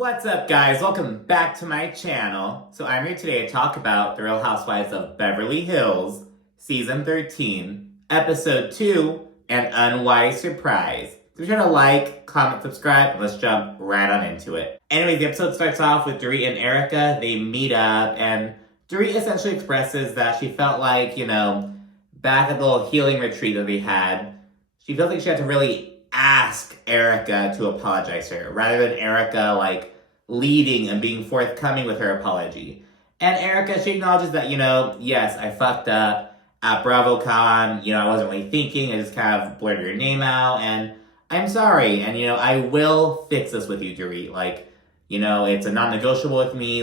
What's up, guys? Welcome back to my channel. So I'm here today to talk about The Real Housewives of Beverly Hills, Season 13, Episode 2, and Unwise Surprise. So be sure to like, comment, subscribe, and let's jump right on into it. Anyway, the episode starts off with Dorit and Erica. They meet up, and Dorit essentially expresses that she felt like, back at the little healing retreat that they had, she felt like she had to really ask Erica to apologize to her, rather than Erica, leading and being forthcoming with her apology. And Erica, she acknowledges that, yes, I fucked up at BravoCon, I wasn't really thinking, I just kind of blurted your name out, and I'm sorry, and, I will fix this with you, Dorit. It's a non-negotiable with me,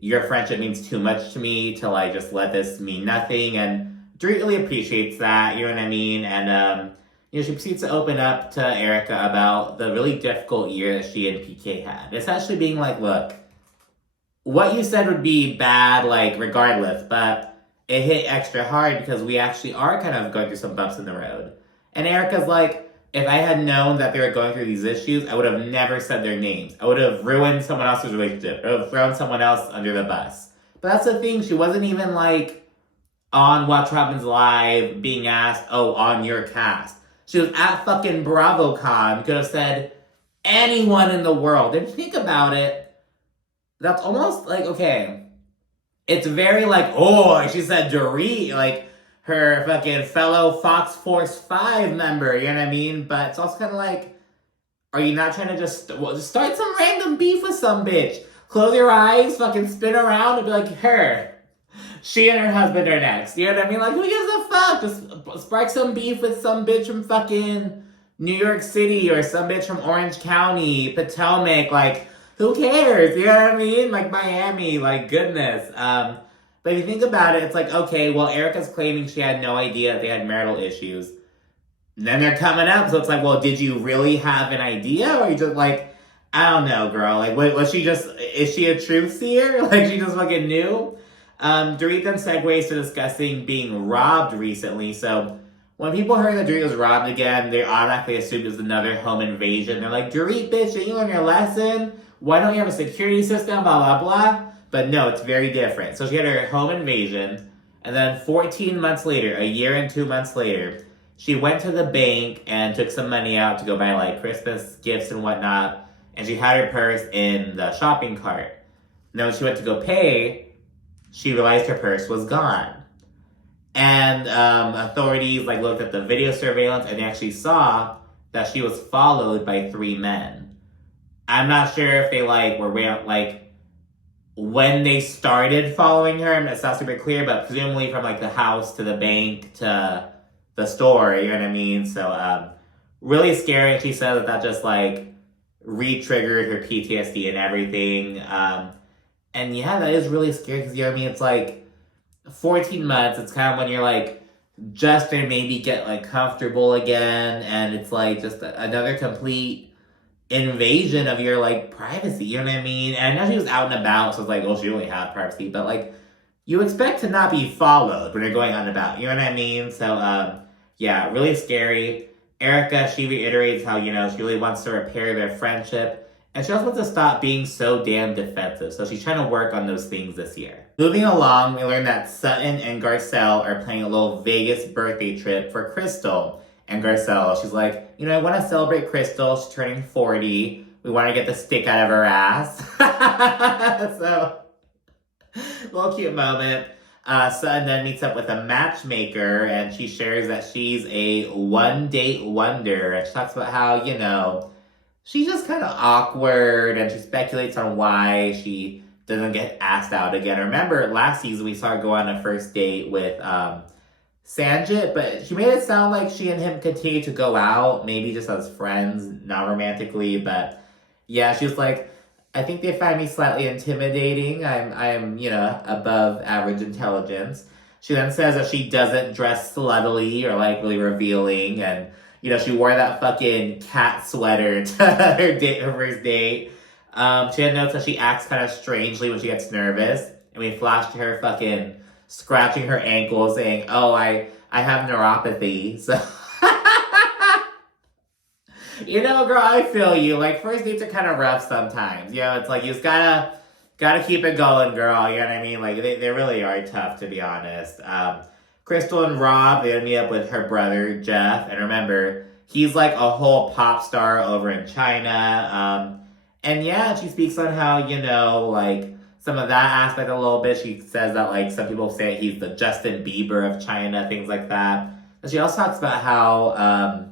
your friendship means too much to me to, just let this mean nothing, and Dorit really appreciates that, you know what I mean, and, she proceeds to open up to Erica about the really difficult year that she and PK had. Essentially being like, look, what you said would be bad, regardless, but it hit extra hard because we actually are kind of going through some bumps in the road. And Erica's like, if I had known that they were going through these issues, I would have never said their names. I would have ruined someone else's relationship. I would have thrown someone else under the bus. But that's the thing, she wasn't even, on Watch What Happens Live being asked, on your cast. She was at fucking BravoCon, could have said anyone in the world. And think about it, that's almost okay. It's very she said Dorit, her fucking fellow Fox Force 5 member, you know what I mean? But it's also kind of are you not trying to just start some random beef with some bitch? Close your eyes, fucking spin around and be like, her. She and her husband are next. You know what I mean? Who gives a fuck? Just spark some beef with some bitch from fucking New York City or some bitch from Orange County, Potomac. Who cares? You know what I mean? Miami. Goodness. But if you think about it, it's okay, well, Erica's claiming she had no idea that they had marital issues. Then they're coming up, so it's well, did you really have an idea? Or you just I don't know, girl. Was she just, is she a truth seer? She just fucking knew? Dorit then segues to discussing being robbed recently. So when people heard that Dorit was robbed again, they automatically assumed it was another home invasion. They're like, Dorit, bitch, didn't you learn your lesson? Why don't you have a security system? Blah, blah, blah. But no, it's very different. So she had her home invasion. And then 14 months later, a year and 2 months later, she went to the bank and took some money out to go buy Christmas gifts and whatnot. And she had her purse in the shopping cart. And then when she went to go pay, she realized her purse was gone. And authorities looked at the video surveillance and they actually saw that she was followed by 3 men. I'm not sure if they were when they started following her, and it's not super clear, but presumably from the house to the bank to the store, you know what I mean? So really scary. And she said that just re-triggered her PTSD and everything. And yeah, that is really scary because, you know what I mean? It's 14 months. It's kind of when you're just to maybe get comfortable again. And it's just another complete invasion of your privacy. You know what I mean? And I know she was out and about. So it's she really had privacy. But you expect to not be followed when you're going out and about. You know what I mean? So yeah, really scary. Erica, she reiterates how, she really wants to repair their friendship. And she also wants to stop being so damn defensive. So she's trying to work on those things this year. Moving along, we learn that Sutton and Garcelle are planning a little Vegas birthday trip for Crystal. And Garcelle, she's like, I want to celebrate Crystal. She's turning 40. We want to get the stick out of her ass. So, little cute moment. Sutton then meets up with a matchmaker. And she shares that she's a one-date wonder. And she talks about how, she's just kind of awkward, and she speculates on why she doesn't get asked out again. Remember, last season we saw her go on a first date with Sanjit, but she made it sound like she and him continue to go out, maybe just as friends, not romantically. But yeah, she was like, I think they find me slightly intimidating. I'm above average intelligence. She then says that she doesn't dress sluttily or really revealing, and she wore that fucking cat sweater to her first date. She had notes that she acts kind of strangely when she gets nervous. And we flashed to her fucking scratching her ankle saying, I have neuropathy. So You know, girl, I feel you. Like, first dates are kind of rough sometimes. You know, it's like you just gotta keep it going, girl. You know what I mean? Like, they really are tough, to be honest. Crystal and Rob, they meet up with her brother, Jeff. And remember, he's like a whole pop star over in China. And yeah, she speaks on how, you know, like, some of that aspect a little bit. She says that, like, some people say he's the Justin Bieber of China, things like that. And she also talks about how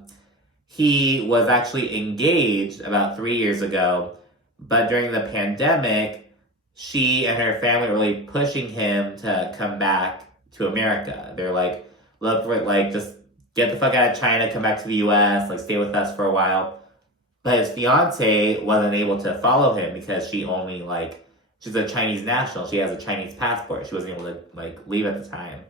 he was actually engaged about 3 years ago, but during the pandemic, she and her family were really pushing him to come back to America. They're like, look, like, just get the fuck out of China, come back to the US, like, stay with us for a while. But his fiance wasn't able to follow him because she only, like, she's a Chinese national. She has a Chinese passport. She wasn't able to, like, leave at the time.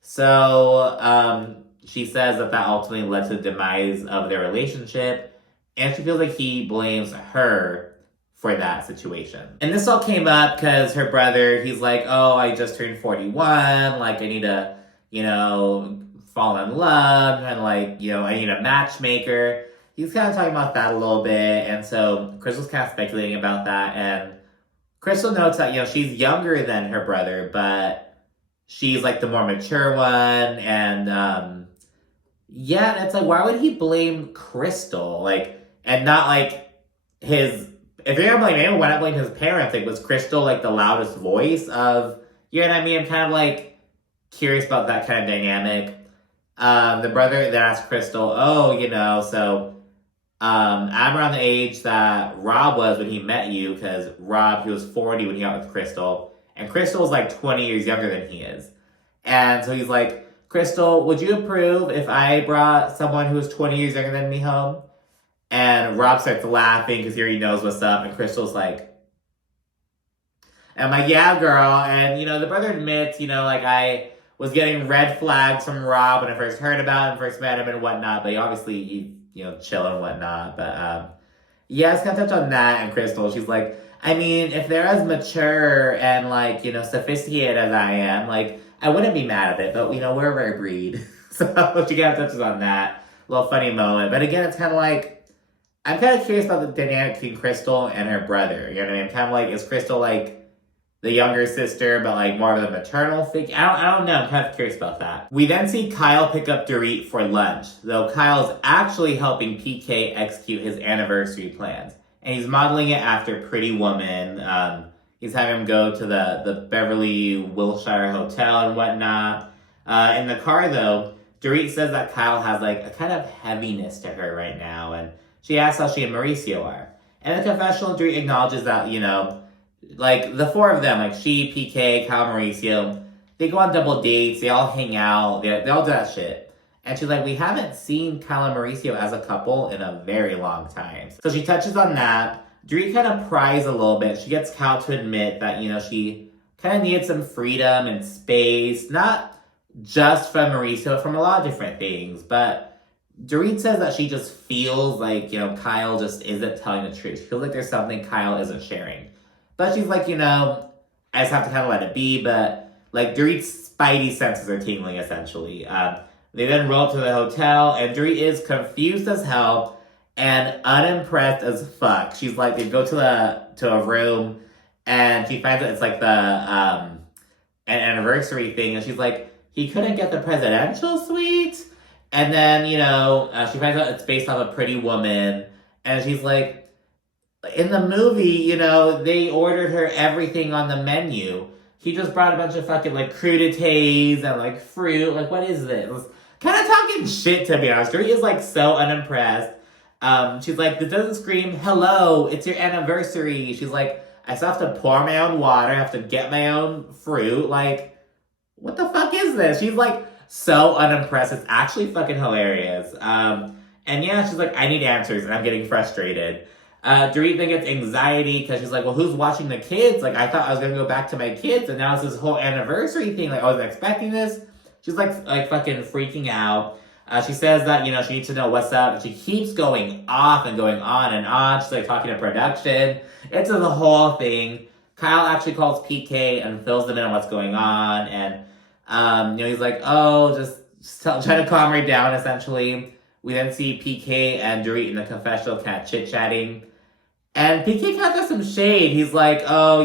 So, she says that ultimately led to the demise of their relationship. And she feels like he blames her for that situation. And this all came up because her brother, he's like, oh, I just turned 41. Like, I need to, you know, fall in love. And, like, you know, I need a matchmaker. He's kind of talking about that a little bit. And so Crystal's kind of speculating about that. And Crystal notes that, you know, she's younger than her brother, but she's, like, the more mature one. And, yeah, and it's like, why would he blame Crystal? Like, and not, like, his... If you're gonna blame anyone, why not blame his parents? Like, was Crystal, like, the loudest voice of... You know what I mean? I'm kind of, like, curious about that kind of dynamic. The brother then asked Crystal, oh, you know, so... I'm around the age that Rob was when he met you, because Rob, he was 40 when he got with Crystal. And Crystal was, like, 20 years younger than he is. And so he's like... Crystal, would you approve if I brought someone who was 20 years younger than me home? And Rob starts laughing because he already knows what's up. And Crystal's like, I'm like, yeah, girl. And, you know, the brother admits, you know, like, I was getting red flags from Rob when I first heard about him, first met him and whatnot. But obviously, he, you know, chill and whatnot. But, yeah, I was going to touch on that. And Crystal, she's like, I mean, if they're as mature and, like, you know, sophisticated as I am, like, I wouldn't be mad at it, but, you know, we're a rare breed. So she kind of touches on that. Little funny moment. But again, it's kind of like, I'm kind of curious about the dynamic between Crystal and her brother. You know what I mean? I'm kind of like, is Crystal, like, the younger sister, but, like, more of the maternal figure? I don't know. I'm kind of curious about that. We then see Kyle pick up Dorit for lunch, though Kyle's actually helping PK execute his anniversary plans. And he's modeling it after Pretty Woman. He's having him go to the Beverly Wilshire Hotel and whatnot. In the car, though, Dorit says that Kyle has, like, a kind of heaviness to her right now. And she asks how she and Mauricio are. And in the confessional, Dorit acknowledges that, you know, like, the four of them, like, she, PK, Kyle, Mauricio, they go on double dates. They all hang out. They all do that shit. And she's like, we haven't seen Kyle and Mauricio as a couple in a very long time. So she touches on that. Dorit kind of pries a little bit. She gets Kyle to admit that, you know, she kind of needed some freedom and space, not just from Mauricio, but from a lot of different things. But Dorit says that she just feels like, you know, Kyle just isn't telling the truth. She feels like there's something Kyle isn't sharing. But she's like, you know, I just have to kind of let it be. But, like, Dorit's spidey senses are tingling, essentially. They then roll up to the hotel, and Dorit is confused as hell and unimpressed as fuck. She's like, they go to a room, and she finds out it's like an anniversary thing, and she's like, he couldn't get the presidential suite? And then, you know, she finds out it's based off a Pretty Woman, and she's like, in the movie, you know, they ordered her everything on the menu. He just brought a bunch of fucking, like, crudités and, like, fruit. Like, what is this? Kind of talking shit, to be honest. Dorit is, like, so unimpressed. She's like, this doesn't scream, hello, it's your anniversary. She's like, I still have to pour my own water, I have to get my own fruit. Like, what the fuck is this? She's like, so unimpressed. It's actually fucking hilarious. And yeah, she's like, I need answers, and I'm getting frustrated. Dorit then gets anxiety, because she's like, well, who's watching the kids? Like, I thought I was going to go back to my kids, and now it's this whole anniversary thing. Like, I wasn't expecting this. She's like fucking freaking out. She says that, you know, she needs to know what's up. And she keeps going off and going on and on. She's, like, talking to production. It's the whole thing. Kyle actually calls PK and fills them in on what's going on. And, you know, he's like, oh, just try to calm her down, essentially. we then see PK and Dorit in the confessional kind of chit-chatting. And PK kind of does some shade. He's like, oh,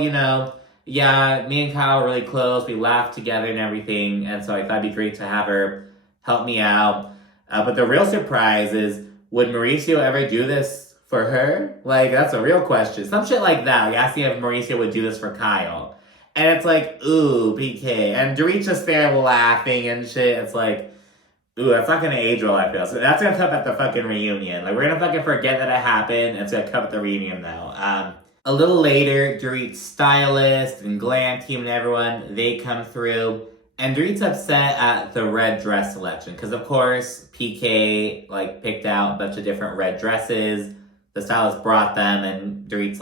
yeah, me and Kyle are really close. We laughed together and everything. And so I thought it'd be great to have her help me out. But the real surprise is, would Mauricio ever do this for her? Like, that's a real question. Some shit like that. Like, asking if Mauricio would do this for Kyle. And it's like, ooh, PK. And Dorit's just there laughing and shit. It's like, ooh, that's not gonna age well, I feel. So that's gonna come at the fucking reunion. Like, we're gonna fucking forget that it happened, and it's gonna come at the reunion, though. A little later, Dorit's stylist and glam team and everyone, they come through. And Dorit's upset at the red dress selection. Because, of course, PK, picked out a bunch of different red dresses. The stylist brought them, and Dorit's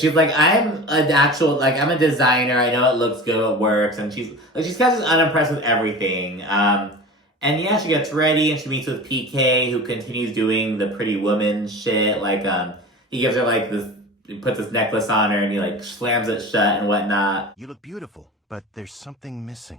she's like, I'm a designer. I know it looks good, it works. And she's kind of just unimpressed with everything. And yeah, she gets ready and she meets with PK, who continues doing the pretty woman shit. He gives her this, he puts this necklace on her and he slams it shut and whatnot. You look beautiful, but there's something missing.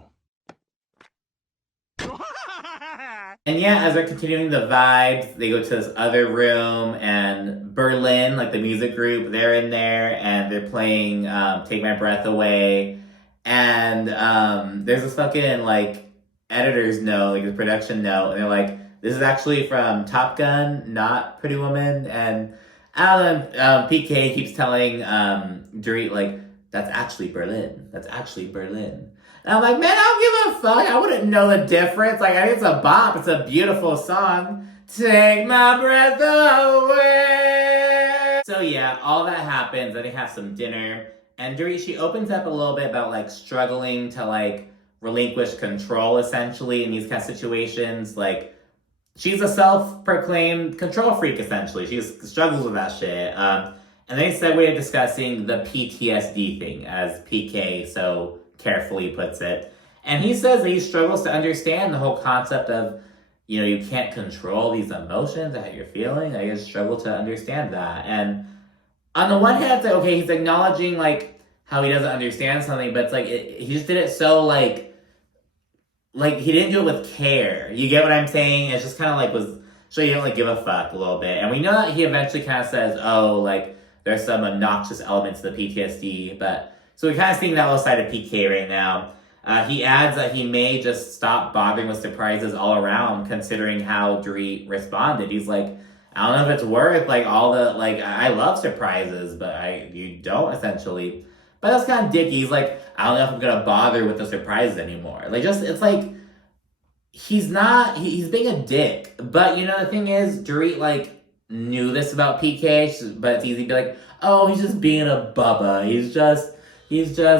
And yeah, as they're continuing the vibes, they go to this other room, and Berlin, the music group, they're in there, and they're playing Take My Breath Away. And there's this fucking, editor's note, a production note, and they're like, this is actually from Top Gun, not Pretty Woman. And PK keeps telling Dorit, that's actually Berlin. That's actually Berlin. And I'm like, man, I don't give a fuck. I wouldn't know the difference. I think it's a bop. It's a beautiful song. Take my breath away. So yeah, all that happens. Then they have some dinner. And Dorit, she opens up a little bit about struggling to relinquish control essentially in these kind of situations. She's a self-proclaimed control freak essentially. She struggles with that shit. And they segue to discussing the PTSD thing, as PK so carefully puts it. And he says that he struggles to understand the whole concept of, you can't control these emotions and how you're feeling. I just struggle to understand that. And on the one hand, it's okay, he's acknowledging how he doesn't understand something, but it's he just did it so he didn't do it with care. You get what I'm saying? It's just kind of was so you don't give a fuck a little bit. And we know that he eventually kind of says, oh, there's some obnoxious elements to the PTSD, but so we're kind of seeing that little side of PK right now. He adds that he may just stop bothering with surprises all around, considering how Dorit responded. He's like, I don't know if it's worth all the I love surprises, but you don't essentially. But that's kind of dicky. He's like, I don't know if I'm gonna bother with the surprises anymore. He's being a dick. But the thing is, Dorit knew this about PK, but it's easy to be like, oh, he's just being a bubba. He's just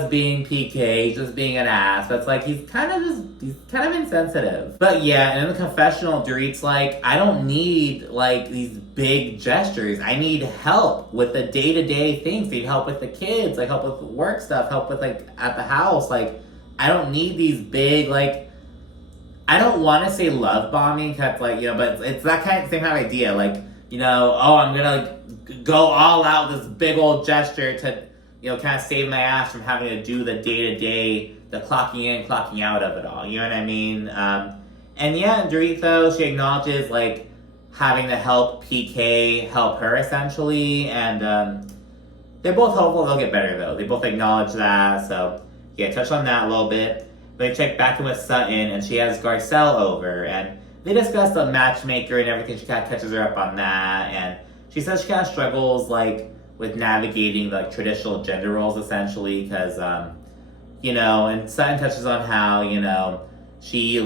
being PK. He's just being an ass. But he's kind of insensitive. But yeah, and in the confessional, Dorit's I don't need these big gestures. I need help with the day-to-day things. I need help with the kids, help with work stuff, help with at the house. I don't need these big I don't want to say love bombing, cause but it's that same kind of idea. Oh, I'm gonna go all out with this big old gesture to, kind of save my ass from having to do the day-to-day, the clocking in, clocking out of it all. You know what I mean? And yeah, Dorit, though, she acknowledges, having to help PK help her, essentially. And they're both hopeful they'll get better, though. They both acknowledge that. So, yeah, touch on that a little bit. They check back in with Sutton, and she has Garcelle over. And they discuss the matchmaker and everything. She kind of catches her up on that. And she says she kind of struggles, with navigating traditional gender roles essentially, because and Sutton touches on how she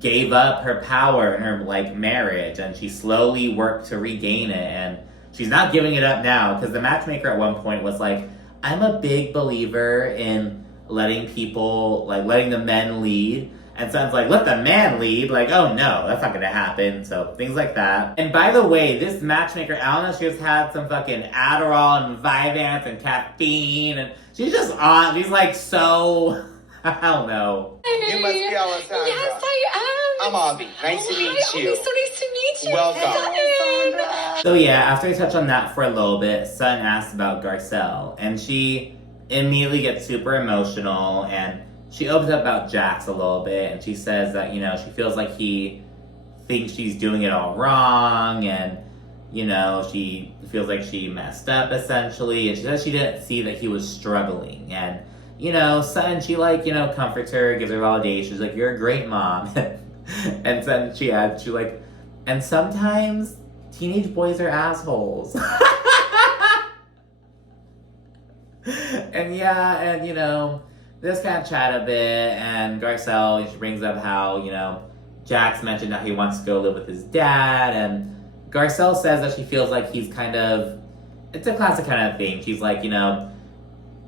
gave up her power in her marriage, and she slowly worked to regain it, and she's not giving it up now, because the matchmaker at one point was I'm a big believer in letting people letting the men lead. And Sutton's let the man lead. Oh no, that's not gonna happen. So things like that. And by the way, this matchmaker, Alana, she just had some fucking Adderall and Vyvanse and caffeine, and she's just on. She's so, I don't know. Hey. You must be Alessandra. Yes, I am. I'm Avi. Nice to meet you. So nice to meet you. Welcome. So yeah, after I touch on that for a little bit, Sutton asks about Garcelle, and she immediately gets super emotional, and she opens up about Jax a little bit, and she says that, she feels like he thinks she's doing it all wrong, and, you know, she feels like she messed up, essentially, and she says she didn't see that he was struggling, and, you know, son, she, like, you know, comforts her, gives her validation, she's like, you're a great mom, and then she adds, she's like, and sometimes teenage boys are assholes. And yeah, and, you know, this kind of chat a bit, and Garcelle, she brings up how, you know, Jax mentioned how he wants to go live with his dad, and Garcelle says that she feels like he's kind of, it's a classic kind of thing. She's like, you know,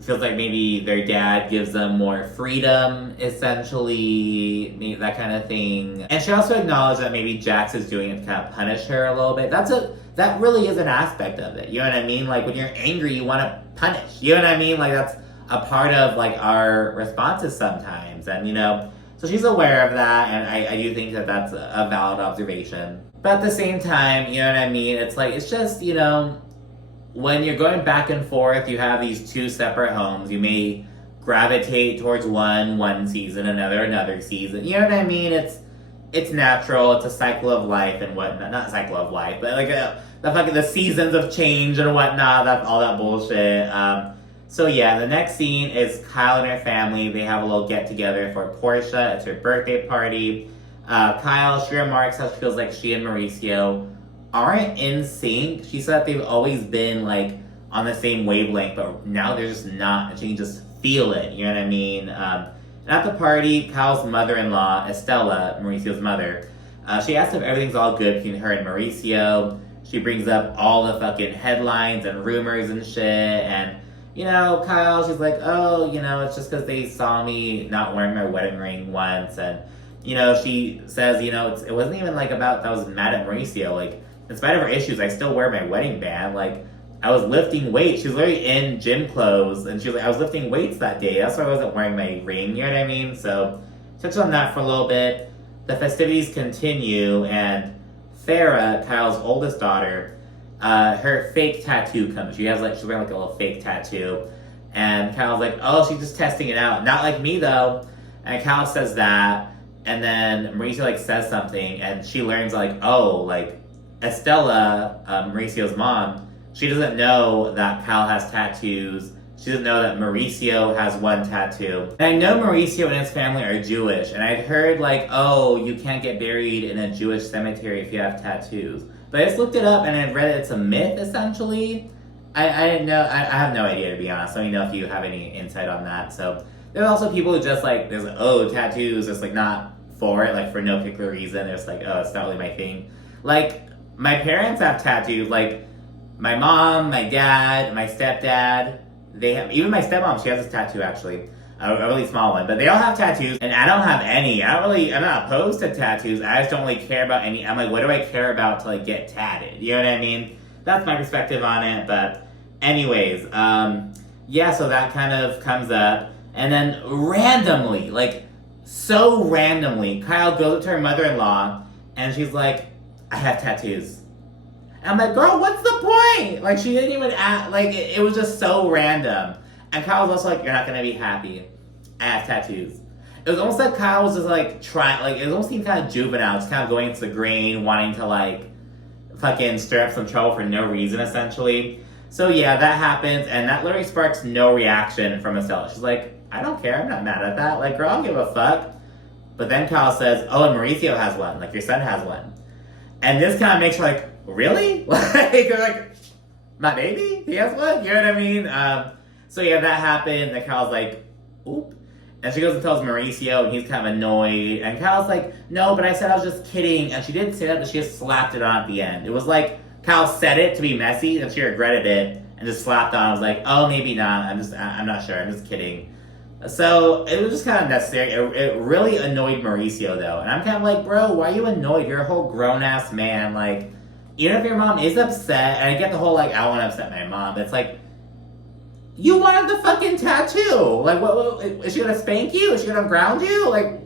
feels like maybe their dad gives them more freedom, essentially, maybe that kind of thing. And she also acknowledged that maybe Jax is doing it to kind of punish her a little bit. That really is an aspect of it. You know what I mean? Like, when you're angry, you want to punish. You know what I mean? Like, that's a part of, like, our responses sometimes. And, you know, so she's aware of that, and I do think that that's a valid observation. But at the same time, you know what I mean? It's like, it's just, you know, when you're going back and forth, you have these two separate homes. You may gravitate towards one season, another season. You know what I mean? It's natural. It's a cycle of life and whatnot. Not cycle of life, but like the seasons of change and whatnot. That's all that bullshit. So yeah, the next scene is Kyle and her family. They have a little get together for Portia. It's her birthday party. Kyle, she remarks how she feels like she and Mauricio aren't in sync. She said that they've always been like on the same wavelength, but now they're just not, and she can just feel it. You know what I mean? And at the party, Kyle's mother-in-law, Estella, Mauricio's mother, she asks if everything's all good between her and Mauricio. She brings up all the fucking headlines and rumors and shit, and, you know, Kyle, she's like, oh, you know, it's just because they saw me not wearing my wedding ring once, and, you know, she says, you know, it wasn't even, like, about that I was mad at Mauricio, like, in spite of her issues, I still wear my wedding band, like, I was lifting weights. She was literally in gym clothes, and she was like, I was lifting weights that day. That's why I wasn't wearing my ring, you know what I mean? So, touch on that for a little bit. The festivities continue, and Farah, Kyle's oldest daughter, her fake tattoo comes. She's wearing like a little fake tattoo. And Kyle's like, oh, she's just testing it out. Not like me, though. And Kyle says that, and then Mauricio, like, says something, and she learns, like, oh, like, Estella, Mauricio's mom, she doesn't know that Kyle has tattoos. She doesn't know that Mauricio has one tattoo. And I know Mauricio and his family are Jewish. And I'd heard, like, oh, you can't get buried in a Jewish cemetery if you have tattoos. But I just looked it up and I read it's a myth, essentially. I didn't know. I have no idea, to be honest. Let me know if you have any insight on that. So there's also people who just, like, there's, oh, tattoos, just, like, not for it, like, for no particular reason. They're just like, oh, it's not really my thing. Like, my parents have tattoos, like, my mom, my dad, my stepdad, they have, even my stepmom, she has this tattoo actually, a really small one, but they all have tattoos, and I don't have any. I'm not opposed to tattoos, I just don't really care about any. I'm like, what do I care about to, like, get tatted? You know what I mean? That's my perspective on it, but anyways, yeah, so that kind of comes up, and then randomly, like, so randomly, Kyle goes up to her mother-in-law, and she's like, I have tattoos. And I'm like, girl, what's the point? Like, she didn't even act, like, it was just so random. And Kyle was also like, you're not gonna be happy. I have tattoos. It was almost like Kyle was just, like, trying, like, it almost seemed kind of juvenile, just kind of going into the grain, wanting to, like, fucking stir up some trouble for no reason, essentially. So, yeah, that happens, and that literally sparks no reaction from Estella. She's like, I don't care, I'm not mad at that. Like, girl, I don't give a fuck. But then Kyle says, oh, and Mauricio has one. Like, your son has one. And this kind of makes her like, really? Like, they're like, my baby? He has one? You know what I mean? So yeah, that happened. And Kyle's like, oop. And she goes and tells Mauricio, and he's kind of annoyed. And Kyle's like, no, but I said I was just kidding. And she didn't say that, but she just slapped it on at the end. It was like, Kyle said it to be messy, and she regretted it, and just slapped on. I was like, oh, maybe not. I'm not sure. I'm just kidding. So it was just kind of necessary. It really annoyed Mauricio, though. And I'm kind of like, bro, why are you annoyed? You're a whole grown-ass man. Like, even if your mom is upset, and I get the whole, like, I don't want to upset my mom, but it's like, you wanted the fucking tattoo. Like, what is she going to spank you? Is she going to ground you? Like,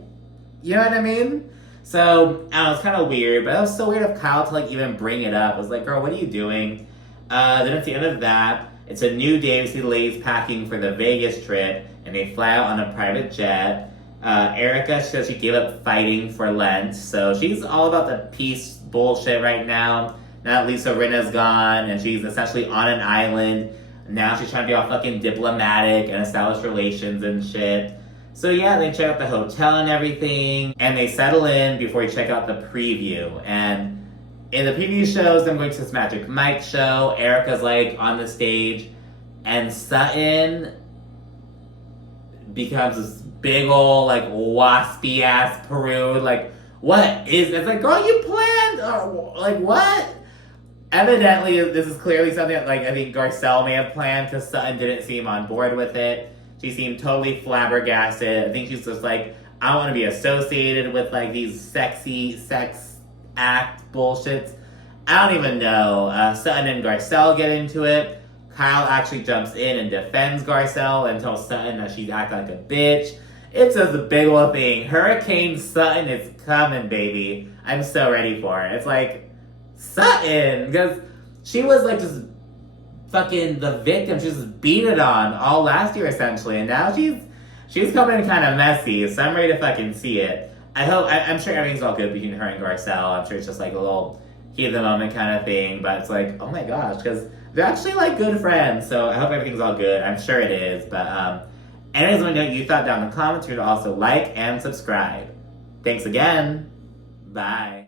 you know what I mean? So, I don't know, it's kind of weird, but it was so weird of Kyle to, like, even bring it up. I was like, girl, what are you doing? Then at the end of that, it's a new day. We see the ladies packing for the Vegas trip, and they fly out on a private jet. Erica says she gave up fighting for Lent, so she's all about the peace bullshit right now. Now that Lisa Rinna's gone, and she's essentially on an island. Now she's trying to be all fucking diplomatic and establish relations and shit. So yeah, they check out the hotel and everything, and they settle in before we check out the preview. And in the preview shows, I'm going to this Magic Mike show. Erica's like on the stage, and Sutton becomes this big ol' like waspy ass prude. Like, what is it's like, girl, you planned? Like, what? Evidently, this is clearly something that, like, I think Garcelle may have planned, because Sutton didn't seem on board with it. She seemed totally flabbergasted. I think she's just like, I don't want to be associated with like these sexy sex act bullshits. I don't even know. Sutton and Garcelle get into it. Kyle actually jumps in and defends Garcelle and tells Sutton that she's acting like a bitch. It's just a big old thing. Hurricane Sutton is coming, baby. I'm so ready for it. It's like, Sutton, because she was like just fucking the victim. She was just beat it on all last year essentially, and now she's coming kind of messy. So I'm ready to fucking see it. I'm sure everything's all good between her and Garcelle. I'm sure it's just like a little heat of the moment kind of thing. But it's like, oh my gosh, because they're actually like good friends. So I hope everything's all good. I'm sure it is. But anyways, let me know what you thought down in the comments. You should also like and subscribe. Thanks again. Bye.